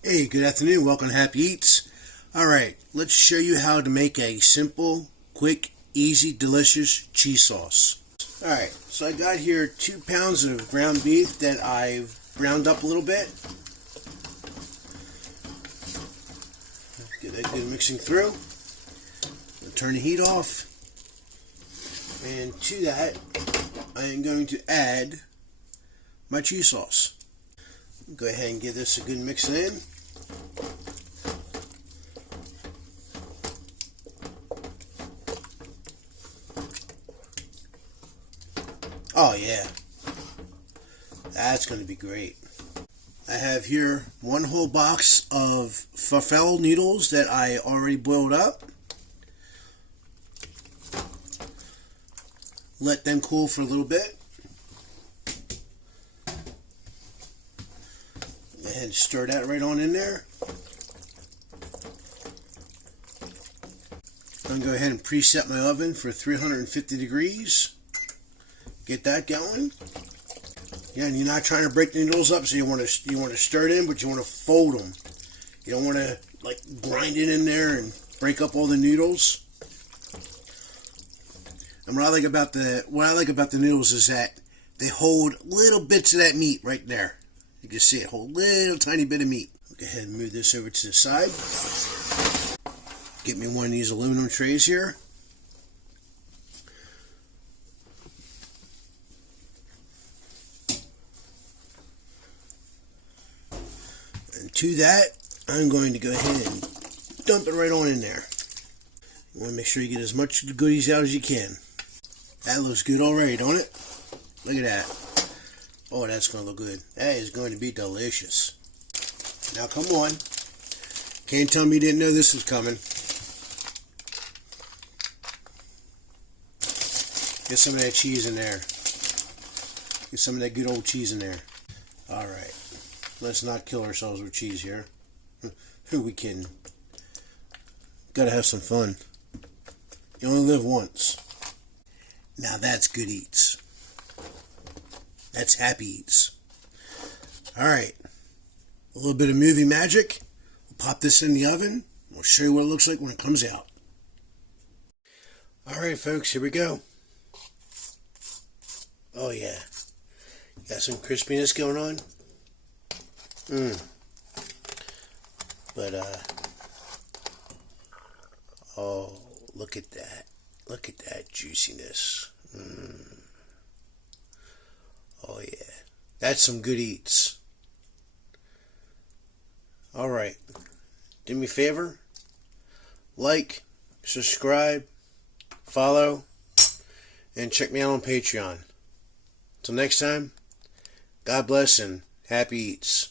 Hey, good afternoon. Welcome to Happy Eats. Alright, let's show you how to make a simple, quick, easy, delicious cheese sauce. Alright, so I got here 2 pounds of ground beef that I've browned up a little bit. Get that good mixing through. Turn the heat off. And to that, I am going to add my cheese sauce. Go ahead and give this a good mix in. Oh yeah, that's going to be great. I have here 1 whole box of falafel noodles that I already boiled up. Let them cool for a little bit. Go ahead and stir that right on in there. I'm going to go ahead and preset my oven for 350 degrees. Get that going. Yeah, and you're not trying to break the noodles up, so you want to stir it in, but you want to fold them. You don't want to like grind it in there and break up all the noodles. And what I like about the noodles is that they hold little bits of that meat right there. You can see it hold little tiny bit of meat. Go ahead and move this over to the side. Get me one of these aluminum trays here. And to that, I'm going to go ahead and dump it right on in there. You want to make sure you get as much goodies out as you can. That looks good already, don't it? Look at that. Oh, that's going to look good. That is going to be delicious. Now, come on. Can't tell me you didn't know this was coming. Get some of that cheese in there. Get some of that good old cheese in there. Alright. Let's not kill ourselves with cheese here. Who we kidding? Gotta have some fun. You only live once. Now that's good eats. That's happy eats. Alright. A little bit of movie magic. We'll pop this in the oven. We'll show you what it looks like when it comes out. Alright folks, here we go. Oh yeah. Got some crispiness going on. But oh, look at that. Look at that juiciness. Oh yeah. That's some good eats. Alright. Do me a favor. Like, subscribe, follow, and check me out on Patreon. Till next time, God bless and happy eats.